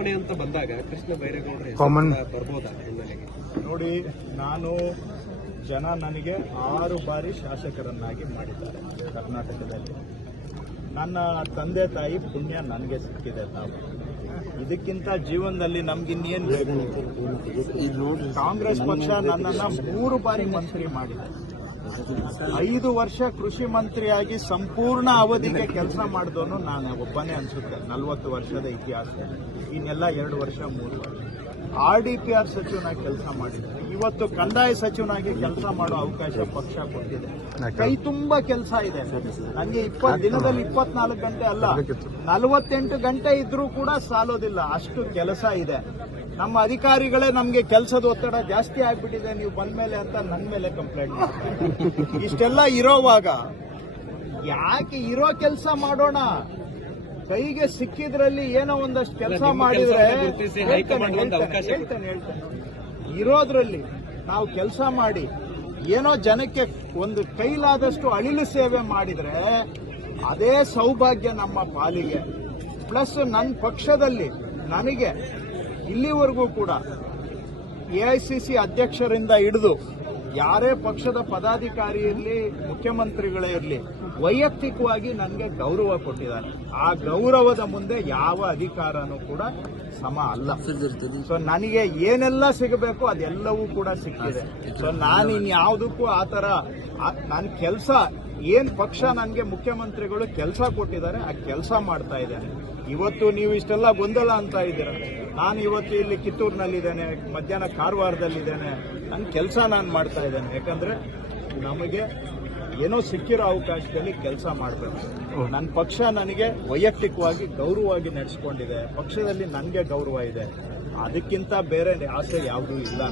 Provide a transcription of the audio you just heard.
ಚುನಾವಣೆ ಅಂತ ಬಂದಾಗ ಕೃಷ್ಣ ಬೈರೇಗೌಡರ ಬರ್ಬೋದಾ ಹಿನ್ನೆಲೆಗೆ? ನೋಡಿ ನಾನು ಜನ ನನಗೆ ಆರು ಬಾರಿ ಶಾಸಕರನ್ನಾಗಿ ಮಾಡಿದ್ದಾರೆ ಕರ್ನಾಟಕದಲ್ಲಿ. ನನ್ನ ತಂದೆ ತಾಯಿ ಪುಣ್ಯ ನನಗೆ ಸಿಕ್ಕಿದೆ ತಾವು. ಇದಕ್ಕಿಂತ ಜೀವನದಲ್ಲಿ ನಮ್ಗಿನ್ನೇನು ಬೇಕು? ಕಾಂಗ್ರೆಸ್ ಪಕ್ಷ ನನ್ನನ್ನು ಮೂರು ಬಾರಿ ಮಂತ್ರಿ ಮಾಡಿದೆ. ಐದು ವರ್ಷ ಕೃಷಿ ಮಂತ್ರಿಯಾಗಿ ಸಂಪೂರ್ಣ ಅವಧಿಗೆ ಕೆಲಸ ಮಾಡಿದವನು ನಾನು. ಒಬ್ಬನೇ ಅನ್ಸುತ್ತೆ. ನಲವತ್ತು ವರ್ಷದ ಇತಿಹಾಸ. ಇನ್ನೆಲ್ಲ ಎರಡು ವರ್ಷ, ಮೂರು ವರ್ಷ. ಆರ್ ಡಿ ಪಿ ಆರ್ ಸಚಿವನಾಗಿ ಕೆಲಸ ಮಾಡಿದ್ದೆ ಇವತ್ತು ಕಂದಾಯ ಸಚಿವನಾಗಿ ಕೆಲಸ ಮಾಡೋ ಅವಕಾಶ ಪಕ್ಷ ಕೊಟ್ಟಿದೆ. ಕೈ ತುಂಬಾ ಕೆಲಸ ಇದೆ. ನನಗೆ ಇಪ್ಪತ್ತು ದಿನದಲ್ಲಿ ಇಪ್ಪತ್ನಾಲ್ಕು ಗಂಟೆ ಅಲ್ಲ ನಲವತ್ತೆಂಟು ಗಂಟೆ ಇದ್ರೂ ಕೂಡ ಸಾಲೋದಿಲ್ಲ. ಅಷ್ಟು ಕೆಲಸ ಇದೆ. ನಮ್ಮ ಅಧಿಕಾರಿಗಳೇ ನಮಗೆ ಕೆಲಸದ ಒತ್ತಡ ಜಾಸ್ತಿ ಆಗ್ಬಿಟ್ಟಿದೆ. ನೀವು ಬಂದ ಮೇಲೆ ಅಂತ ನನ್ನ ಮೇಲೆ ಕಂಪ್ಲೇಂಟ್ ಮಾಡ್ತಾರೆ. ಇಷ್ಟೆಲ್ಲ ಇರೋವಾಗ ಯಾಕೆ ಇರೋ ಕೆಲಸ ಮಾಡೋಣ? ಕೈಗೆ ಸಿಕ್ಕಿದ್ರಲ್ಲಿ ಏನೋ ಒಂದಷ್ಟು ಕೆಲಸ ಮಾಡಿದ್ರೆ ಹೇಳ್ತೇನೆ ಹೇಳ್ತೇನೆ. ಇರೋದ್ರಲ್ಲಿ ನಾವು ಕೆಲಸ ಮಾಡಿ ಏನೋ ಜನಕ್ಕೆ ಒಂದು ಕೈಲಾದಷ್ಟು ಅಳಿಲು ಸೇವೆ ಮಾಡಿದರೆ ಅದೇ ಸೌಭಾಗ್ಯ ನಮ್ಮ ಪಾಲಿಗೆ. ಪ್ಲಸ್ ನನ್ನ ಪಕ್ಷದಲ್ಲಿ ನನಗೆ ಇಲ್ಲಿವರೆಗೂ ಕೂಡ ಎಐಸಿಸಿ ಅಧ್ಯಕ್ಷರಿಂದ ಹಿಡಿದು ಯಾರೇ ಪಕ್ಷದ ಪದಾಧಿಕಾರಿ ಇರಲಿ ಮುಖ್ಯಮಂತ್ರಿಗಳೇ ಇರಲಿ ವೈಯಕ್ತಿಕವಾಗಿ ನನಗೆ ಗೌರವ ಕೊಟ್ಟಿದ್ದಾರೆ. ಆ ಗೌರವದ ಮುಂದೆ ಯಾವ ಅಧಿಕಾರನೂ ಕೂಡ ಸಮ ಅಲ್ಲ. ಸೊ ನನಗೆ ಏನೆಲ್ಲ ಸಿಗಬೇಕು ಅದೆಲ್ಲವೂ ಕೂಡ ಸಿಕ್ಕಿದೆ. ಸೊ ನಾನು ಇನ್ಯಾವುದಕ್ಕೂ ಆ ಥರ ನನ್ನ ಕೆಲಸ ಏನ್ ಪಕ್ಷ ನನಗೆ ಮುಖ್ಯಮಂತ್ರಿಗಳು ಕೆಲಸ ಕೊಟ್ಟಿದ್ದಾರೆ ಆ ಕೆಲಸ ಮಾಡ್ತಾ ಇದ್ದೇನೆ. ಇವತ್ತು ನೀವು ಇಷ್ಟೆಲ್ಲ ಗೊಂದಲ ಅಂತ ಇದ್ದೀರ? ನಾನು ಇವತ್ತು ಇಲ್ಲಿ ಕಿತ್ತೂರಿನಲ್ಲಿದ್ದೇನೆ ಮಧ್ಯಾಹ್ನ ಕಾರವಾರದಲ್ಲಿದ್ದೇನೆ. ನನ್ನ ಕೆಲಸ ನಾನು ಮಾಡ್ತಾ ಇದ್ದೇನೆ. ಯಾಕಂದ್ರೆ ನಮಗೆ ಏನೋ ಸಿಕ್ಕಿರೋ ಅವಕಾಶದಲ್ಲಿ ಕೆಲಸ ಮಾಡಬೇಕು. ನನ್ನ ಪಕ್ಷ ನನಗೆ ವೈಯಕ್ತಿಕವಾಗಿ ಗೌರವವಾಗಿ ನಡೆಸ್ಕೊಂಡಿದೆ. ಪಕ್ಷದಲ್ಲಿ ನನಗೆ ಗೌರವ ಇದೆ. ಅದಕ್ಕಿಂತ ಬೇರೆ ಆಸೆ ಯಾವುದೂ ಇಲ್ಲ